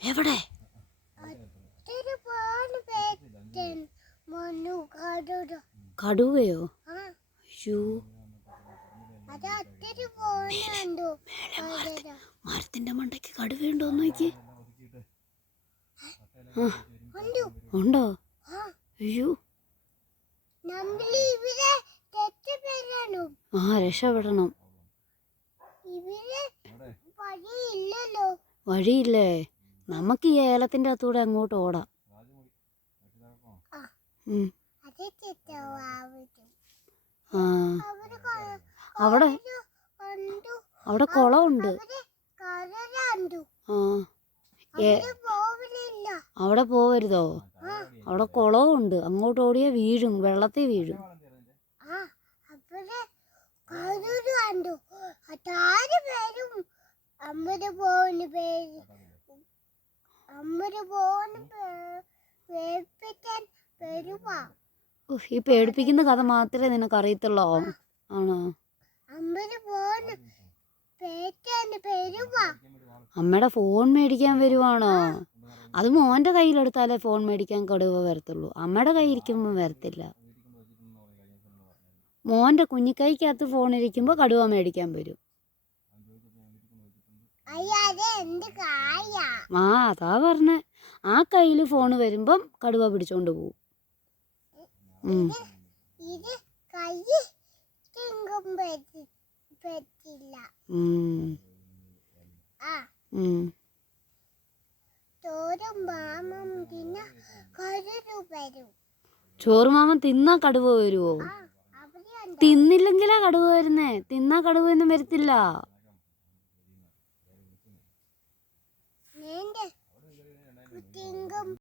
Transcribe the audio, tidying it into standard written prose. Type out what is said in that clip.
എവിടെ? കടുവയോ? അയ്യോ, മരത്തിന്റെ മണ്ടയ്ക്ക് കടുവയുണ്ടോ നോക്കി. ഉണ്ടോ? അയ്യോ, രക്ഷപ്പെടണം. വഴിയില്ലേ? നമുക്ക് ഈ ഏലത്തിന്റെ അകത്തൂടെ അങ്ങോട്ട് ഓടാം. അവിടെ അവിടെ കുളമുണ്ട്. അവിടെ പോവരുതോ? അവിടെ കുളവുണ്ട്. അങ്ങോട്ട് ഓടിയാ വീഴും, വെള്ളത്തിൽ വീഴും. ഈ പേടിപ്പിക്കുന്ന കഥ മാത്രമേ നിനക്ക് അറിയത്തുള്ളോ? ആണോ? അമ്മയുടെ ഫോൺ മേടിക്കാൻ വരുവാണോ? അത് മോൻ്റെ കയ്യിലെടുത്താലേ ഫോൺ മേടിക്കാൻ കടുവ വരത്തുള്ളൂ. അമ്മയുടെ കയ്യിരിക്കുമ്പോൾ വരത്തില്ല. മോൻ്റെ കുഞ്ഞിക്കൈക്കകത്ത് ഫോൺ ഇരിക്കുമ്പോൾ കടുവ മേടിക്കാൻ വരും. അതാ പറഞ്ഞേ. ആ കയ്യിൽ ഫോൺ വരുമ്പം കടുവ പിടിച്ചോണ്ട് പോവും. ചോറുമാമൻ തിന്നാ കടുവ വരുവോ? തിന്നില്ലെങ്കിലാ കടുവ വരുന്നേ. തിന്നാ കടുവയൊന്നും വരത്തില്ല.